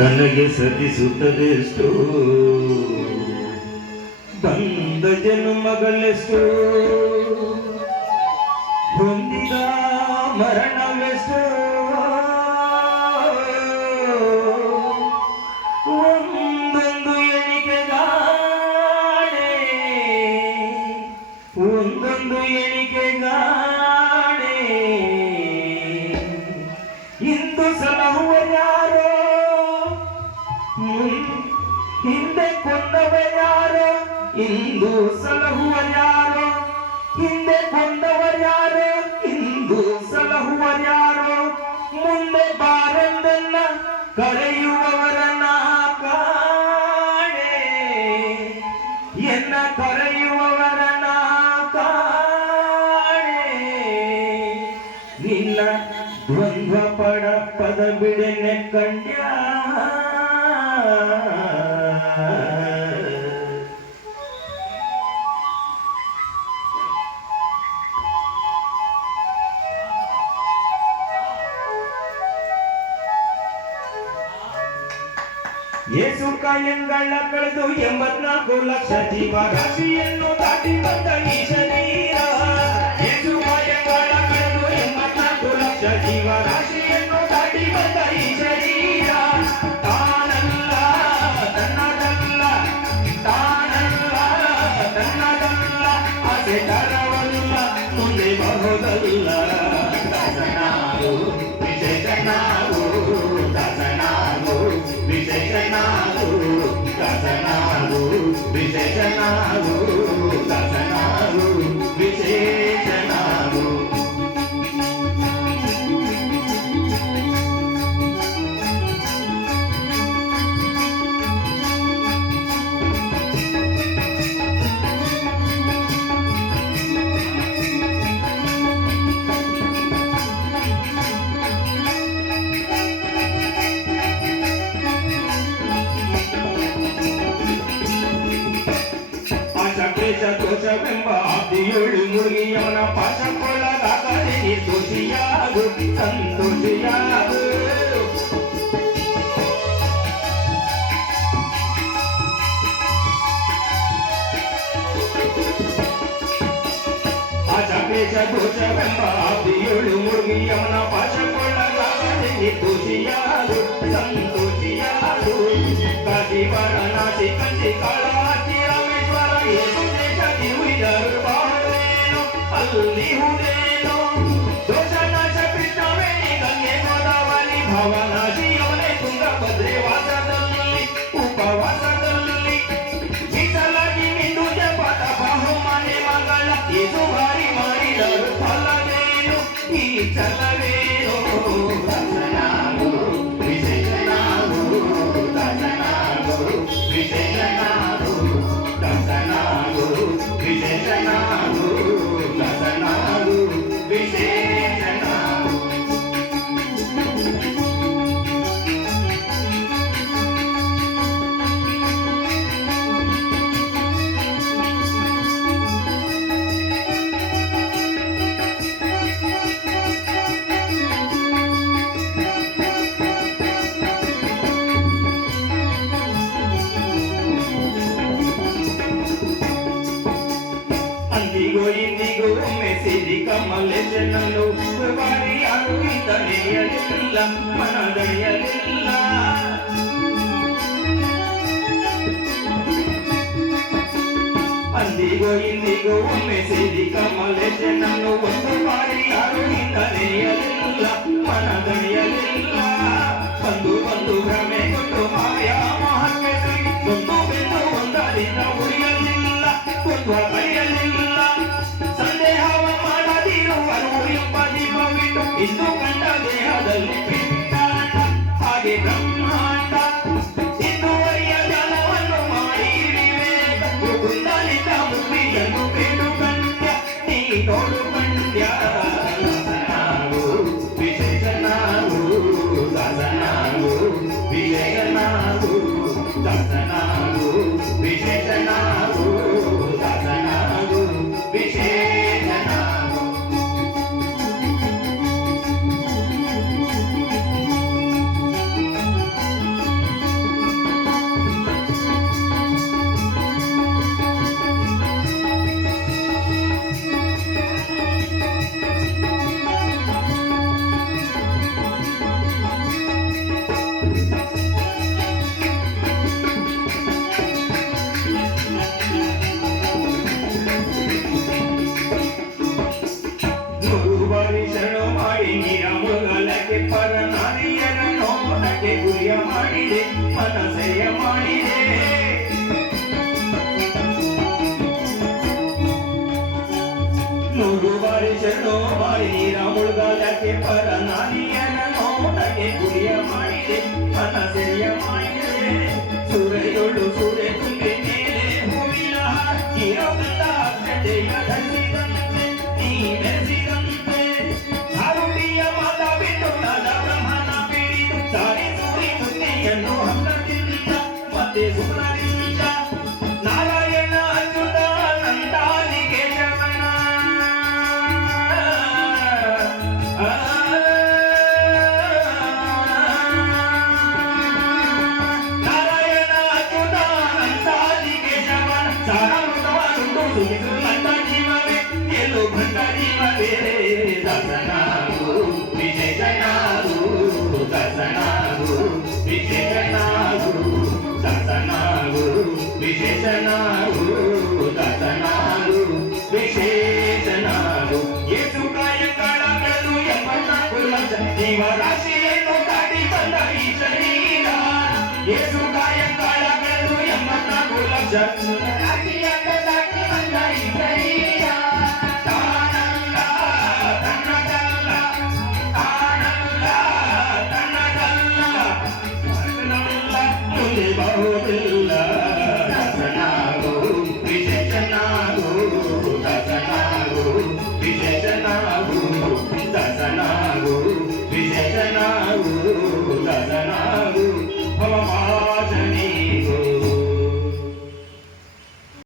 ತನಗೆ ಸತಿಸುತ್ತದೆಷ್ಟು ಬಂದ ಜನ್ಮಗಳೆಷ್ಟು ಹೊಂದಿದ ಮರಣವೆಷ್ಟು ಒಂದೊಂದು ಎಣಿಕೆಗಾಣೆ ಒಂದೊಂದು ಎಣಿಕೆಗಾಣೆ ಇಂದು ಸಲಹುವ ಯಾರೋ ಹಿಂದೆ ಕೊಂದವ ಯಾರೋ ಇಂದು ಸಲಹುವ ಯಾರೋ ಹಿಂದೆ ಕೊಂದವ ಯಾರೋ ಇಂದು ಸಲಹುವ ಯಾರೋ ಮುಂದೆ ಬಾರೆಂದನ್ನ ಕರೆಯುವವರನ್ನ ಕಾಣೆ ಎನ್ನ ಕರೆಯುವವರನ್ನ ಕಾಣೆ ನಿನ್ನ ದ್ವಂದ್ವ ಪಡ ಪದ ಬಿಡೆನೆ ಕಂಡ್ಯ ಯೇಸು ಕಾಯಂಗಳ ಕಳೆದು 84 ಲಕ್ಷ ಜೀವರಾಶಿಯನ್ನು ದಾಟಿ ಬಂದ ಈ ಶರೀರ ಯೇಸು ಕಾಯಂಗಳ ಕಳೆದು 84 ಲಕ್ಷ ಜೀವರಾಶಿಯನ್ನು ದಾಟಿ ಬಂದ ಈ ಶರೀರ ತಾನಲ್ಲ ತನ್ನದಲ್ಲ ತಾನಲ್ಲ ತನ್ನದಲ್ಲ ಆಸೆ ತರವಲ್ಲ ಮುಂದೆ ಬರೋದಲ್ಲ ದಾಸನಾಗು ವಿಶೇಷನಾಗು ದಾಸನಾಗು ವಿಶೇಷನಾಗು ದಾಸನಾಗು ವಿಶೇಷನಾಗು ದಾಸನಾಗು ವಿಶೇಷನಾಗು ದೋಷವೆಂಬ ಆದಿಯೋಳು ಮುಳುಗಿಯವನ ಪಾಶಕ್ಕೊಳಗಾಗದೆ ನಿರ್ದೋಷಿಯಾಗು ಸಂತೋಷಿಯಾಗು ಆಶಾಪೇಶ ದೋಷವೆಂಬ ಆದಿಯೋಳು ಮುಳುಗಿಯವನ ಪಾಶಕ್ಕೊಳಗಾಗದೆ ನಿರ್ದೋಷಿಯಾಗು ಸಂತೋಷಿಯಾಗು ಕಾಶಿ ವಾರಣಾಸಿ ಕಂಚಿ ಕಾಳಾಸಿ ರಾಮೇಶ್ವರ ಯೇಸು ಅಲ್ಲಿಹುದೇನೋ ದೋಷನಾಶ ಕೃಷ್ಣವೇಣಿ ಗಂಗೆ ಗೋದಾವರಿ ಭವನಾಶಿ ಅವನೇ ತುಂಗಭದ್ರೆ ವಾಸದಲ್ಲಿ ಉಪವಾಸದಲ್ಲಿ ಮೀಸಲಾಗಿ ಮಿಂದು ಜಪದ ಬಹುಮನೆ ಮಗಳ ಇದು ಬಾರಿ ಮಾಡಿದರು ಫಲವೇನು ಈ ಚಲವೇನೋ ದರ್ಶನಾಗು ವಿಶೇಷನಾಗು ದರ್ಶನಾಗು ವಿಶೇಷನಾಗು ದರ್ಶನಾಗು ವಿಶೇಷನಾಗು ದರ್ಶನಾಗು ವಿಶೇಷನಾಗು ಅಂದಿಗೋ ಇಂದಿಗೋ ಒಮ್ಮೆ ಸಿರಿ ಕಮಲೇಶನನ್ನು ಬಾರಿ ಯಾರು ತಡೆಯಲಿಲ್ಲ ಮನದೆಳೆಯಲಿಲ್ಲ ಅಂದಿಗೋ ಇಂದಿಗೋ ಒಮ್ಮೆ ಸಿರಿ ಕಮಲೇಶನನ್ನು ಒಂದು ಬಾರಿ ಯಾರು ತಡೆಯಲಿಲ್ಲ ಮನದೆಳೆಯಲಿಲ್ಲ ಬಂದು ಬಂದು ಭ್ರಮೆ ಕೊಟ್ಟು ಮಾಯಾ ಮಹಕ್ಕೆ ಒಂದು ಬೆಂದು ಒಂದರಿಂದ ಉಳಿಯಲಿಲ್ಲ ಒಂದು ಕಳೆಯಲಿಲ್ಲ ಸಂದೇಹವ ಮಾಡದಿರುವರು ಎಂಬ ದೀಪವಿಟ್ಟು ಇಂದು ಕಂಡ ದೇಹದಲ್ಲಿ ಪಿಂಡಾಂಡ ಹಾಗೆ ಬ್ರಹ್ಮಾಂಡ ಇಂದುವರೆಯ ಜಲವನ್ನು ಮಾಡಿ ಕುಂದಲಿತ ಮುಗಿಯನ್ನು ಬೇಡು ಕಂಡ್ಯ ನೀ ನೋಡು ಕಂಡ್ಯ ದರ್ಶನಾಗು ವಿಶೇಷನಾಗು ಗುರಿಯ ಮಾಡಿದೆ ಮನಸೆಯ ಮಾಡಿದೆ ನೂರು ಬಾರಿ ಶರಣು ಬಾರಿ ನೀರ ಮುಳುಗಾಲಕ್ಕೆ ಪರ ನಾಲಿಯನ ನೋಟಕ್ಕೆ ಗುರಿಯ ಮಾಡಿದೆ ಮನಸೆಯ ಮಾಡಿದೆ ಸೂರ್ಯದೊಳು ಸೂರ್ಯ ತುಂಬಿ ಮೇಲೆ ಹೂವಿನ ಹೀರೋಗಂತ ಗಡ್ಡೆಯ ಧರಿಸಿದಂತೆ ನೀ ಮೆರೆಸಿದಂತೆ ಆರುಡಿಯ ಮಾತ ಬಿಟ್ಟು ನಾದ ಬ್ರಹ್ಮನ ಬಿಡಿದು ಸಾರಿ ಸೂರಿ ಮುತ್ತಿಯನ್ನು ಹಂಗದಿಂದ ಮತ್ತೆ ಸುಮ್ಮನಿಂದ ನಾರಾಯಣ ಅಚ್ಯುತ ನಂದಾನಿ ಕೇಶವನ ನಾರಾಯಣ ಅಚ್ಯುತ ನಂದಾನಿ ಕೇಶವನ ಸಾರಾಮೃತವಾದುಂಟು ಸುಗಿಸು ನನ್ನ ಜೀವವೇ ಎಲ್ಲೋ ಭಂಡ ಜೀವವೇ ದರ್ಶನಾಗು ವಿಶೇಷನಾಗು ದರ್ಶನಾಗು ವಿಶೇಷನಾಗು ದರ್ಶನಾಗು ವಿಶೇಷನಾಗು ದರ್ಶನಾಗು ವಿಶೇಷನಾಗು ಯೇಸು ಕಾಯಂಗಳ ಕಳೆದು 84 ಲಕ್ಷ ಜೀವರಾಶಿಯನ್ನು ದಾಟಿ ಬಂದ ಈ ಶರೀರ ಯೇಸು ಕಾಯಂಗಳ ಕಳೆದು 84 ಲಕ್ಷ ರಾಶಿಯನ್ನು ದಾಟಿ ಬಂದ ಈ ಶರೀರ ತಾನಲ್ಲ ತನ್ನದಲ್ಲ ತಾನಲ್ಲ ತನ್ನದಲ್ಲ ಮುಂದೆ ಬರುವುದಿಲ್ಲ